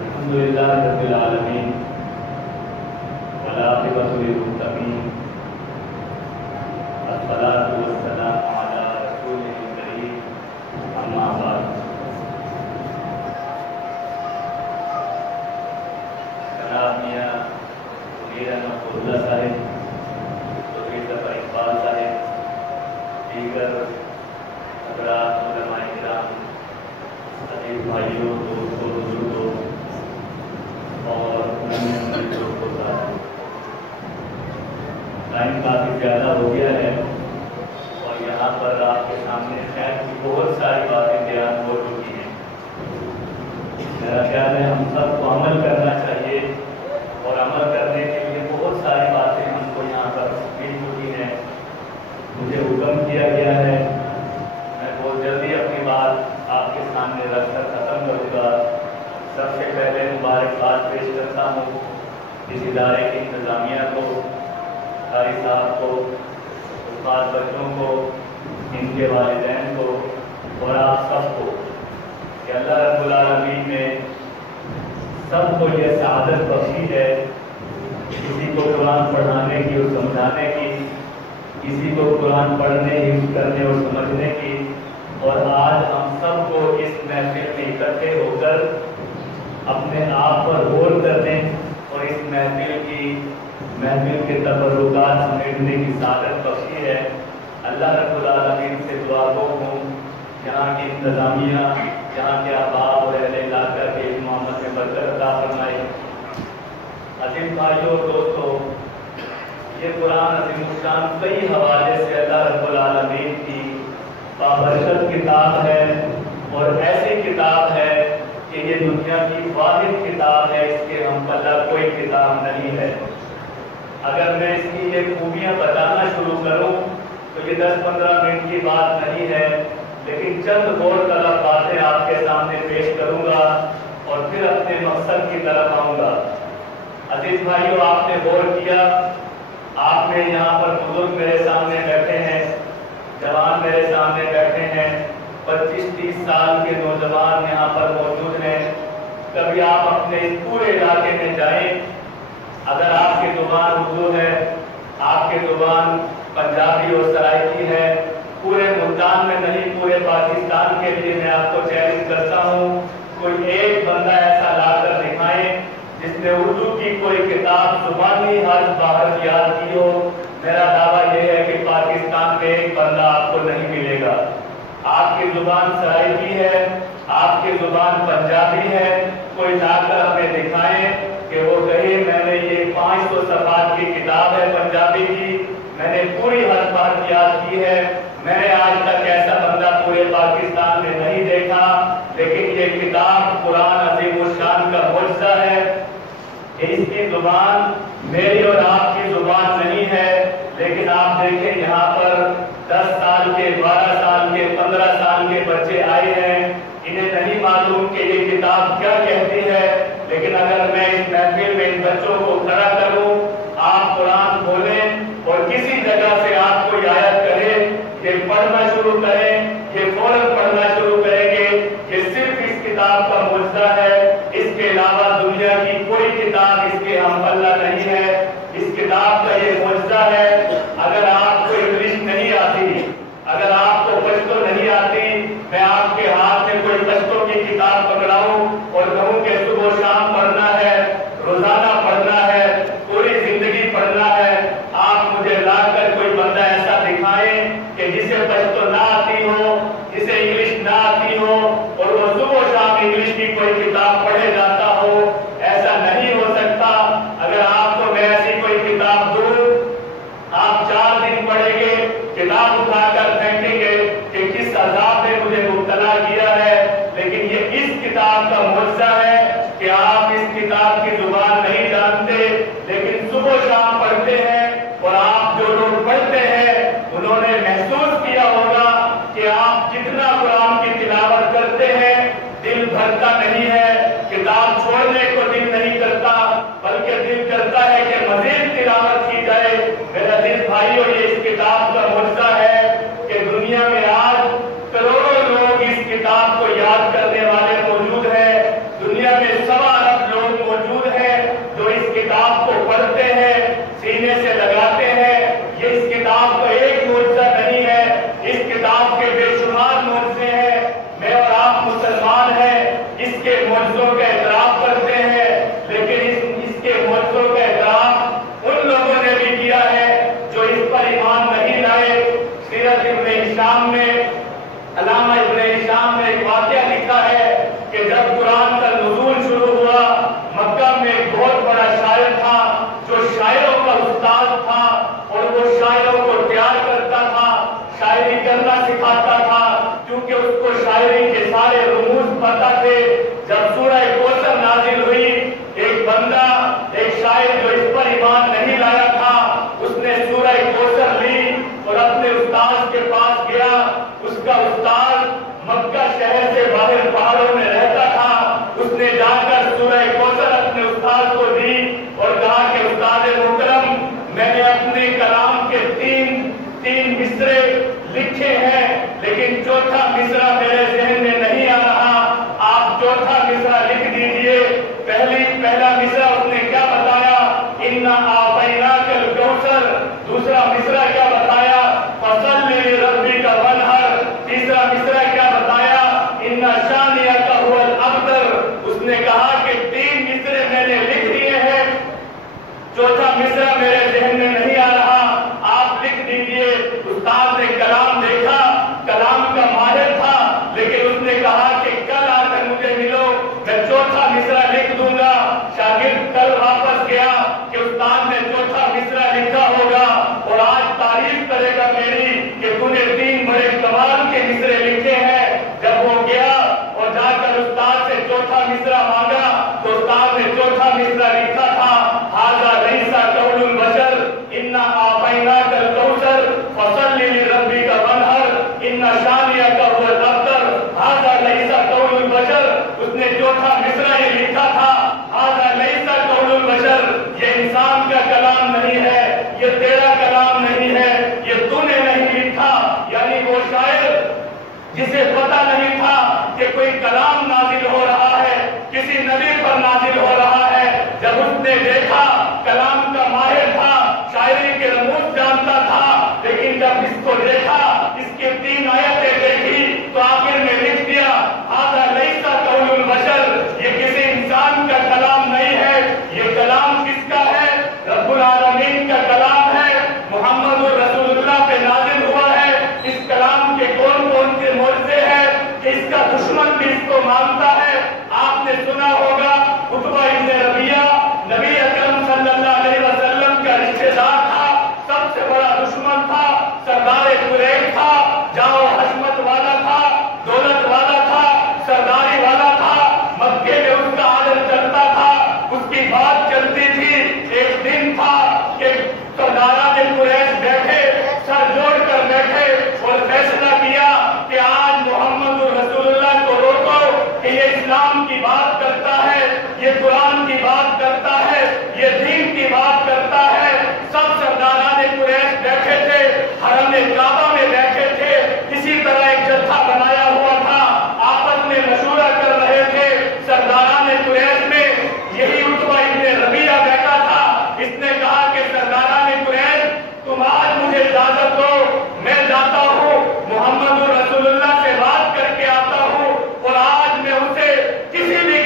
الحمدللہ رب العالمین والعاقبۃ للمتقین والصلاۃ والسلام علی رسول کریم اما بعد۔ جناب میاں منیر احمد فضلہ صاحب، چودھری ظفر اقبال صاحب، دیگر حضرات علماء کرام، عزیز بھائیوں، دوستوں، بزرگوں اور ٹائم کافی زیادہ ہو گیا ہے اور یہاں پر آپ کے سامنے خیر کی بہت ساری باتیں بیان ہو چکی ہیں۔ میرا خیال ہے ہم سب کو عمل کرنا چاہیے اور عمل کرنے کے لیے بہت ساری باتیں ہم کو یہاں پر مل چکی ہیں۔ مجھے حکم کیا گیا ہے، میں بہت جلدی اپنی بات آپ کے سامنے رکھ کر ختم کروں گا۔ سب سے پہلے مبارکباد پیش کرتا ہوں اس ادارے کی انتظامیہ کو، قاری صاحب کو، استاد بچوں کو، ان کے والدین کو اور آپ سب کو کہ اللہ رب العالمین نے سب کو یہ سعادت بخشی ہے، کسی کو قرآن پڑھانے کی اور سمجھانے کی، کسی کو قرآن پڑھنے حفظ کرنے اور سمجھنے کی، اور آج ہم سب کو اس محفل میں اکٹھے ہو کر اپنے آپ پر غور کرنے اور اس محفل کے تبرکات سمیٹنے کی سعادت بخشی ہے۔ اللہ رب العالمین سے دعا گو ہوں یہاں کی انتظامیہ، یہاں کے احباب اور اہل علاقہ کے امامت میں برکت عطا فرمائے۔ عزیز بھائیوں اور دوستوں، یہ قرآن عظیم الشان کئی حوالے سے اللہ رب العالمین کی بابرکت کتاب ہے اور ایسی کتاب ہے کہ یہ دنیا کی واحد کتاب ہے، اس کے ہم پلہ کوئی کتاب نہیں ہے۔ اگر میں اس کی یہ خوبیاں بتانا شروع کروں تو یہ 10-15 منٹ کی بات نہیں ہے، لیکن چند غور طلب باتیں آپ کے سامنے پیش کروں گا اور پھر اپنے مقصد کی طرف آؤں گا۔ عزیز بھائیوں، آپ نے غور کیا، آپ نے یہاں پر بزرگ میرے سامنے بیٹھے ہیں، جوان میرے سامنے بیٹھے ہیں، 25-30 سال کے نوجوان یہاں پر موجود ہیں۔ کبھی آپ اپنے اس پورے علاقے میں جائیں، اگر آپ کی زبان اردو ہے، آپ کی زبان پنجابی اور سرائکی ہے، پورے ملتان میں نہیں پورے پاکستان کے لیے میں آپ کو چیلنج کرتا ہوں، کوئی ایک بندہ ایسا لا کر دکھائیں جس نے اردو کی کوئی کتاب زبانی حرف باہر یاد کی ہو۔ میرا دعویٰ یہ ہے کہ پاکستان میں ایک بندہ آپ کو نہیں ملے گا۔ آپ کی زبان سرائکی ہے، آپ کی زبان پنجابی ہے، کوئی لا کر ہمیں دکھائیں کہ وہ کہے میں نے یہ 500 صفحات کی کتاب ہے پنجابی کی، میں نے پوری حرف حرف یاد کی ہے۔ میں نے آج تک ایسا بندہ پورے پاکستان میں نہیں دیکھا، لیکن یہ کتاب قرآن عظیم الشان کا معجزہ ہے کہ اس کی زبان میری اور آپ کی زبان نہیں ہے، لیکن آپ دیکھیں یہاں پر 10 سال کے، 12 سال کے، 15 سال کے بچے آئے ہیں، انہیں نہیں معلوم کہ یہ کتاب کیا کہتی ہے، لیکن اگر میں اس محفل میں ان بچوں کو کھڑا کروں، آپ قرآن کھولیں اور کسی جگہ سے آپ کو یہ آیت کہے کہ پڑھنا شروع کریں، یہ فوراً پڑھنا شروع کریں گے کہ صرف اس کتاب کا معجزہ ہے، اس کے علاوہ دنیا کی کوئی کتاب اس کے ہم پلہ نہیں ہے۔ اس کتاب کا یہ معجزہ ہے۔ اگر آپ کو انگلش نہیں آتی، اگر آپ کو پشتو نہیں آتی، میں آپ کے ہاتھ میں کوئی پشتو کی کتاب پکڑاؤں اور کہوں کہ صبح و شام پڑھنا ہے، روزانہ پڑھنا ہے، پوری زندگی پڑھنا ہے، آپ مجھے لا کر کوئی بندہ ایسا دکھائیں کہ جسے پشتو نہ آتی ہو، جسے انگلش نہ آتی ہو اور وہ صبح و شام انگلش کی کوئی کتاب پڑھے جاتا ہو، ایسا نہیں ہو سکتا۔ اگر آپ کو میں ایسی کوئی کتاب دوں، آپ 4 دن پڑھیں گے، کتاب اٹھا کر پھینکیں گے کہ کس عذاب نے مجھے مبتلا کیا ہے، لیکن یہ اس کتاب کا معجزہ ہے کہ آپ اس کتاب کی زبان نہیں جانتے، لیکن صبح و شام پڑھتے ہیں، اور آپ جو لوگ پڑھتے ہیں انہوں نے محسوس کیا ہوگا کہ آپ جتنا قرآن کی تلاوت کرتے ہیں دل بھرتا نہیں ہے، کتاب چھوڑنے کو دل نہیں کرتا، بلکہ دل کرتا ہے کہ مزید تلاوت کی جائے۔ میرا دل بھائیوں، یہ اس کتاب کا معجزہ ہے کہ دنیا میں آج کروڑوں لوگ اس کتاب کو یاد کرنے والے موجود ہیں، चौथा मिसरा लिख दीजिए। पहला मिसरा उसने क्या बताया? इन्ना आतैनाकल कौसर। दूसरा मिसरा क्या बताया? फसल्लि लिरब्बिका वनहर। तीसरा मिसरा क्या बताया? इन्ना शानियका हुवल अब्तर। उसने कहा कि 3 मिसरे मैंने लिख दिए हैं, चौथा मिसरा मेरे जहन में नहीं आ रहा, आप लिख दीजिए। उस्ताद ने कलाम देखा, कलाम का माहिर था, लेकिन उसने कहा कि कल आकर मुझे मिलो, मैं चौथा मिसरा लिख दूंगा। शागिर्द कल वापस गया कि उस्ताद ने चौथा मिसरा लिखा होगा और आज तारीफ करेगा मेरी कि तूने 3 बड़े कमाल के मिसरे लिखे हैं। जब वो गया और जाकर उस्ताद से चौथा मिसरा मांगा तो उस्ताद ने चौथा मिसरा लिखा था, हाज़ा लैसा कौलुल बशर, इन्ना आतैनाकल कौसर, फसल्लि लिरब्बिका वनहर, इन्ना शानियका हुवल अब्तर, हाज़ा लैसा कौलुल बशर। उसने चौथा मिसरा ये लिखा था, हाज़ा लैसा कौलुल बशर, ये इंसान का कलाम नहीं है, ये तेरा कलाम नहीं है, ये तूने नहीं लिखा। यानी वो शायर जिसे पता नहीं था कि कोई कलाम नाजिल हो रहा है, किसी नबी पर नाजिल हो रहा है, जब उसने देखा, कलाम का माहिर था, शायरी के रमूज जानता था, लेकिन जब इसको देखा, इसकी 3 आयतें देखी तो आखिर में लिख दिया, हाज़ा लैसा कौलुल बशर, ये किसी इंसान का कलाम नहीं है, ये कलाम किसका है? रब्बुल आलमीन का कलाम है, मुहम्मदुर रसूलुल्लाह पे नाजिल हुआ है। इस कलाम के कौन-कौन से मोज़े हैं कि इसका दुश्मन भी इसको मानता है। आपने सुना होगा उतबा इब्न रबिया नबी अकरम सल्लल्लाहु अलैहि वसल्लम का रिश्तेदार था, सबसे बड़ा दुश्मन था, सरदार कुरैश था, जाओ हशमत वाला था, दौलत वाला था, सरदारी वाला था, मक्के में उसका आदर चलता था, उसकी बात चलती थी। एक दिन था कि सरदाराने कुरैश बैठे, सर जोड़कर बैठे और फैसला किया कि आज मोहम्मद रसूलुल्लाह को रोको कि ये इस्लाम की बात करता है, ये कुरान की बात करता है, ये दीन की बात करता है। सब सरदाराने कुरैश बैठे थे, हरम-ए काबा में बैठे थे, इसी तरह एक जत्था बनाया हुआ था, आपस में मशूरा कर रहे थे। सरदाराने कुरैश में यही उतबा इब्न रबिया बैठा था। इसने कहा कि सरदाराने कुरैश, तुम आज मुझे इजाजत दो, मैं जाता हूँ मोहम्मद रसूलुल्लाह से बात करके आता हूँ और आज मैं उसे किसी भी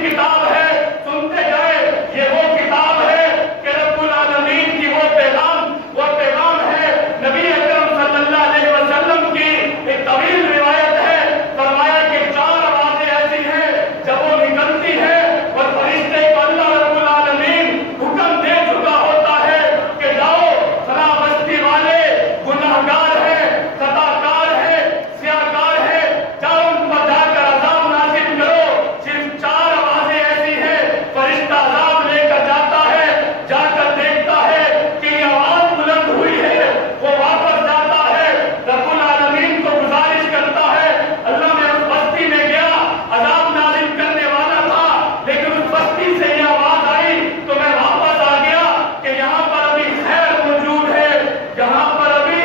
किताब है, सुनते जाए। ये वो किताब है कि रब्बुल आलमीन की वो पैगाम है। नबी अकरम सल्लल्लाहु अलैहि वसल्लम की एक तवील रिवायत है, फरमाया कि 4 आवाजें ऐसी हैं जब वो निकलती है और फरिश्ते को अल्लाह रब्बुल आलमीन हुक्म दे चुका होता है कि जाओ फलां बस्ती वाले गुनाहगार है, खताकार है, स्याहकार है, जाओ उन पर जाकर अज़ाब नाज़िल करो। सिर्फ 4 आवाजें ऐसी हैं, फरिश्ता अज़ाब लेकर जाता है, जाकर देखता है कि ये आवाज बुलंद हुई है, वो वापस जाता है, रब्बुल आलमीन को गुजारिश करता है, अल्लाह मैं उस बस्ती में गया, अज़ाब नाज़िल करने वाला था, लेकिन उस बस्ती से ये आवाज आई तो मैं वापस आ गया कि यहाँ पर अभी खैर मौजूद है, यहाँ पर अभी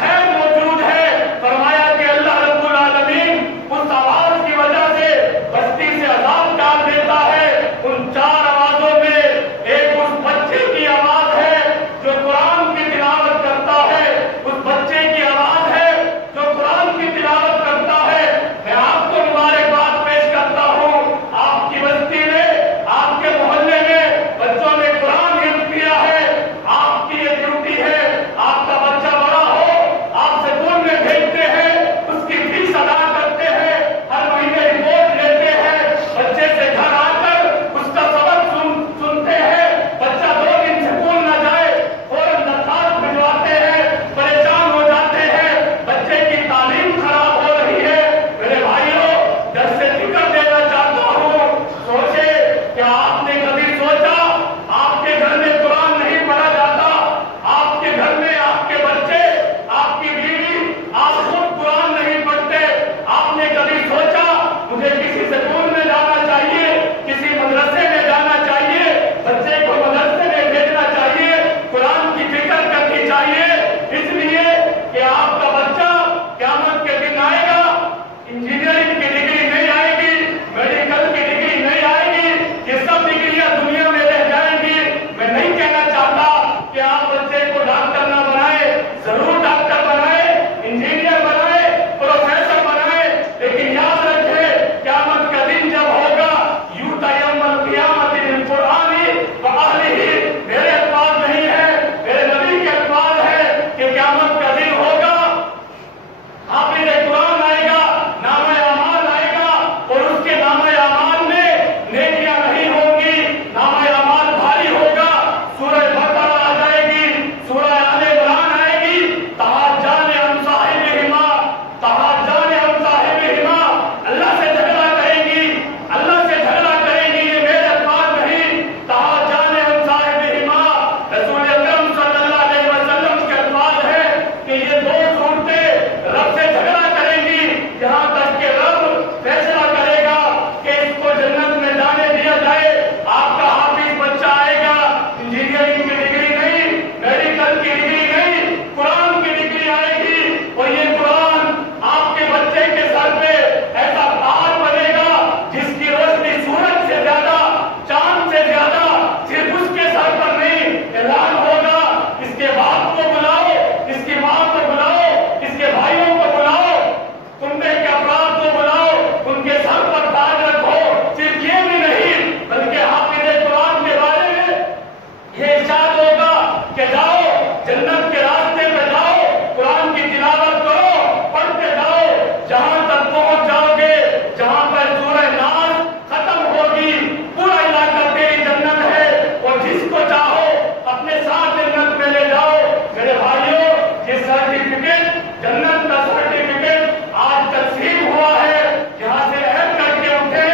खैर मौजूद है। फरमाया कि अल्लाह रब्बुल आलमीन उस आवाज की वजह से बस्ती से अज़ाब डाल देता है। उन 4 आवाजों में एक उस बच्चे की आवाज है जो कुरान की तिलावत करता है, उस बच्चे की आवाज है जो कुरान की तिलावत करता है। मैं आपको मुबारकबाद पेश करता हूँ, आपकी बस्ती में, आपके मोहल्ले में बच्चों ने कुरान हिफ्ज़ किया है। आपकी ये ड्यूटी है, आपका बच्चा बड़ा हो, आप स्कूल में भेजते हैं, उसकी फीस अदा करते हैं, हर महीने रिपोर्ट लेते हैं, बच्चे से घर आकर उसका सबक सुनते हैं। बच्चा 2 दिन स्कूल न जाए, फौरन दरखास्त भिजवाते हैं, परेशान हो जाते हैं, बच्चे की तालीम खराब हो रही है। मेरे भाइयों, डर से जिक्र देना चाहता हूँ, सोचे क्या आपने कभी सोचा आपके घर में कुरान नहीं पढ़ा जाता, आपके घर में आपके बच्चे, आपकी बीवी, आप खुद कुरान नहीं पढ़ते। आपने कभी सोचा मुझे किसी स्कूल में जाना चाहिए, किसी मदरसे में जाना चाहिए, बच्चे को मदरसे में भेजना चाहिए, कुरान की फिक्र करनी चाहिए, इसलिए कि आपका बच्चा क़यामत के दिन आएगा, इंजीनियरिंग की डिग्री नहीं आएगी, मेडिकल की डिग्री नहीं आएगी, ये सब डिग्रियां दुनिया में रह जाएंगी। मैं नहीं कहना चाहता कि आप बच्चे को डॉक्टर ना बनाए, जरूर डॉक्टर बनाए, इंजीनियर बनाए, प्रोफेसर बनाए, लेकिन याद रखें क़यामत का दिन जब होगा, यूता यौमल क़ियामति बिल कुरानी व अहलिही, मेरे अल्फाज नहीं है, मेरे नबी के अल्फाज है कि क़यामत का दिन होगा, हाफिज़ कुरान आएगा, नामे अमाल आएगा और उसके नामे अमाल में नेकियां नहीं होंगी, नामे अमाल भारी होगा। सूरह बकरा आ जाएगी, सूरह आले इमरान आएगी, तहाज्जाने अन साहिबिहिमा, तहाज्जाने अन साहिबिहिमा, अल्लाह से झगड़ा करेंगी, अल्लाह से झगड़ा करेंगी, ये मेरे अल्फाज नहीं, तहाज्जाने अन साहिबिहिमा, रसूल अकरम सल्लल्लाहु अलैहि वसल्लम के अल्फाज है कि ये 2 सूरतें रब से झगड़ा करेंगी, यहाँ तक कि रब फैसला करेगा कि इसको जन्नत में जाने दिया जाए। आपका हाफिज बच्चा आएगा, इंजीनियरिंग की डिग्री नहीं, मेडिकल की डिग्री नहीं, कुरान की डिग्री आएगी और ये कुरान आपके बच्चे के सर पे ऐसा ताज बनेगा जिसकी रोशनी सूरज से ज्यादा, चांद से ज्यादा, सिर्फ उसके सर पर नहीं ऐलान होगा। इसके बाप को बुलाओ, इसकी माँ को बुलाओ, इसके भाइयों को बुलाओ, कुंबे के अफराद को बुलाओ, उनके सर पर ताज रखो। सिर्फ ये भी नहीं, बल्कि हाफिज़ कुरान के बारे में ये इरशाद होगा कि जाओ जन्नत के रास्ते पे जाओ, कुरान की तिलावत करो, पढ़ते जाओ, जहां तक पहुंच जाओगे, जहां पर सूरह नास खत्म होगी, पूरा इलाका तेरी जन्नत है और जिसको चाहो अपने साथ जन्नत में ले जाओ। मेरे भाइयों, ये सर्टिफिकेट, जन्नत का सर्टिफिकेट आज तकसीम हुआ है। यहाँ से ऐड करके उठे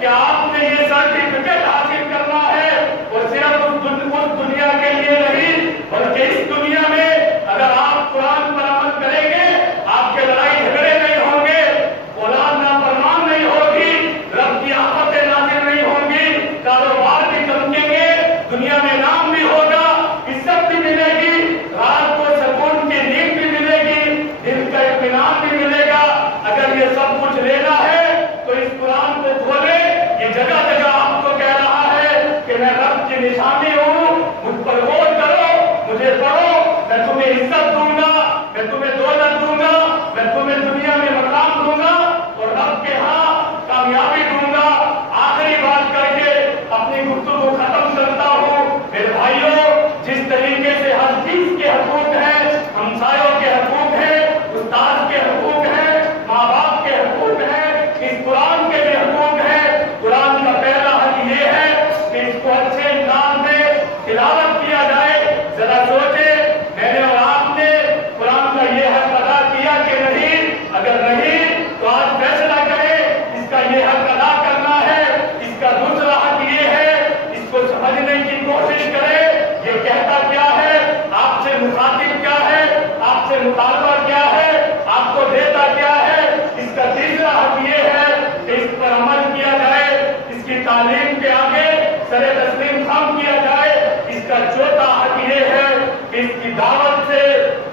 कि आपने ये सर्टिफिकेट हासिल करना है और सिर्फ उस दुनिया के लिए नहीं, बल्कि इस दुनिया में अगर आप कुरान पर अमल करेंगे, आपके लड़ाई झगड़े नहीं होंगे, औलाद नाफरमान नहीं होगी, रब की आफतें नाज़िल नहीं होंगी, कारोबार भी चमकेंगे, दुनिया में नाम भी होगा, इज्जत भी मिलेगी, रात को सुकून की नींद भी मिलेगी, दिल का इत्मीनान भी मिलेगा। अगर ये सब कुछ लेना है तो इस कुरान को खोले, ये जगह जगह आपको कह रहा है कि मैं रब की निशानी हूँ, मुझ पर गौर करो, मुझे पढ़ो, मैं तुम्हें इज्जत दूंगा, मैं तुम्हें दौलत दूंगा, मैं तुम्हें दुनिया में मकाम दूंगा और रब के यहाँ कामयाबी दूंगा। आखिरी बात कर اپنی گفتگو ختم کرتا ہوں۔ میرے بھائیوں، جس طریقے سے ہر چیز کے حقوق ہیں، ہمسایوں کے حقوق ہیں، استاد کے حقوق ہیں، ماں باپ کے حقوق ہیں، اس قرآن کے بھی حقوق ہیں۔ قرآن کا پہلا حق یہ ہے کہ اس کو اچھے انداز میں تلاوت کیا جائے۔ ذرا سوچے، میں نے اور آپ نے قرآن کا یہ حق ادا کیا کہ نہیں؟ اگر نہیں تو آج فیصلہ کریں، اس کا یہ حق ادا کرنا ہے۔ اس کا دوسرا حق یہ ہے، اس کو سمجھنے کی کوشش کریں، یہ کہتا کیا ہے، آپ سے مخاطب کیا ہے، آپ سے مطالبہ کیا ہے، آپ کو دیتا کیا ہے۔ اس کا تیسرا حق یہ ہے کہ اس پر عمل کیا جائے، اس کی تعلیم کے آگے سر تسلیم خم کیا جائے۔ اس کا چوتھا حق یہ ہے کہ اس کی دعوت سے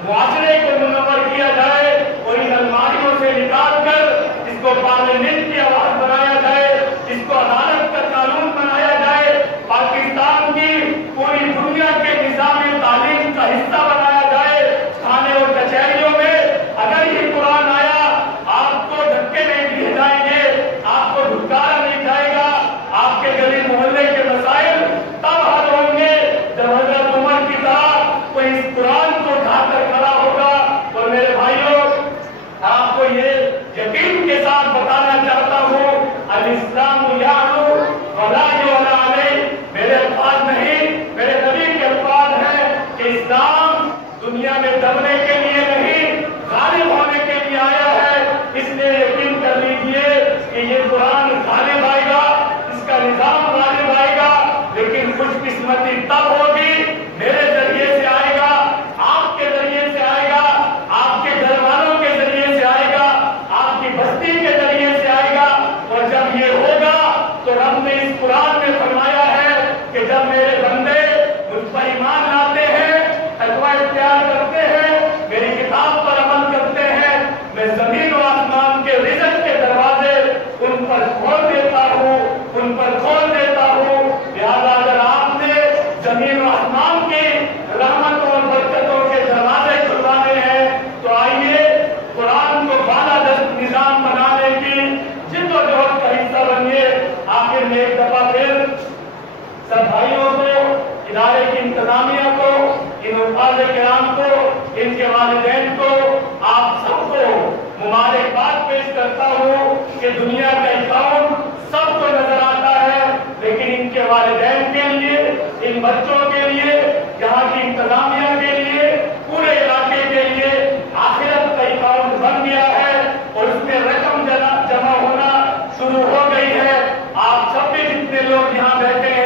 معاشرے کو منور کیا جائے اور ان الماریوں سے نکال کر اس کو پارلیمنٹ کی آواز بنایا جائے، اس کو عدالت کا قانون بنایا جائے، پاکستان کی پوری دنیا کے نظام تعلیم کا حصہ بنایا جائے۔ تھانے اور کچہریوں میں اگر یہ قرآن آیا، آپ کو دھکے نہیں دیے جائیں گے، آپ کو دھکارا نہیں جائے گا۔ آپ کے گلی محلے کے مسائل تب حل ہوں گے جب حضرت عمر کی طرح کوئی اس قرآن کو اٹھا کر کھڑا ہوگا۔ اور میرے بھائیوں، آپ کو یہ یقین کے ساتھ بتانا چاہتا ہوں، الاسلام یعلو ولا یعلی علیہ، میرے الفاظ نہیں، میرے نبی کے الفاظ ہیں کہ اسلام دنیا میں دبنے کے لیے نہیں، غالب ہونے کے لیے آیا ہے۔ اس لیے یقین کر لیجئے کہ یہ قرآن غالب آئے گا، اس کا نظام غالب آئے گا، لیکن خوش قسمتی تب ہوگی، میرے ذریعے سے آئے گا، آپ کے ذریعے سے آئے گا، آپ کے گھر والوں کے ذریعے سے آئے گا، آپ کی بستی کے ذریعے سے آئے گا۔ اور جب یہ ہوگا تو رب نے اس قرآن میں فرمایا ہے کہ جب میرے بندے مجھ پر ایمان لاتے ہیں، تقوی اختیار کرتے ہیں، میری کتاب پر عمل کرتے ہیں، میں زمین و آسمان کے رزق کے دروازے ان پر کھول دیتا ہوں، ان پر کھول دیتا ہوں۔ لہذا اگر آپ نے زمین و آسمان کی رحمتوں اور برکتوں کے دروازے کھلوانے ہیں تو آئیے قرآن کو بالادست نظام بنانے کی جد و جہد کا حصہ بنیے۔ آخر میں ایک دفعہ پھر سب بھائیوں کو، ادارے کی انتظامیہ کو، ان حفاظ کرام کو، ان کے والدین کو، آپ سب کو مبارکباد پیش کرتا ہوں کہ دنیا کا اکاؤنٹ سب کو نظر آتا ہے، لیکن ان کے والدین کے لیے، ان بچوں کے لیے، یہاں کی انتظامیہ کے لیے، پورے علاقے کے لیے آخرت کا اکاؤنٹ بن گیا ہے اور اس میں رقم جمع ہونا شروع ہو گئی ہے۔ آپ سب بھی جتنے لوگ یہاں بیٹھے ہیں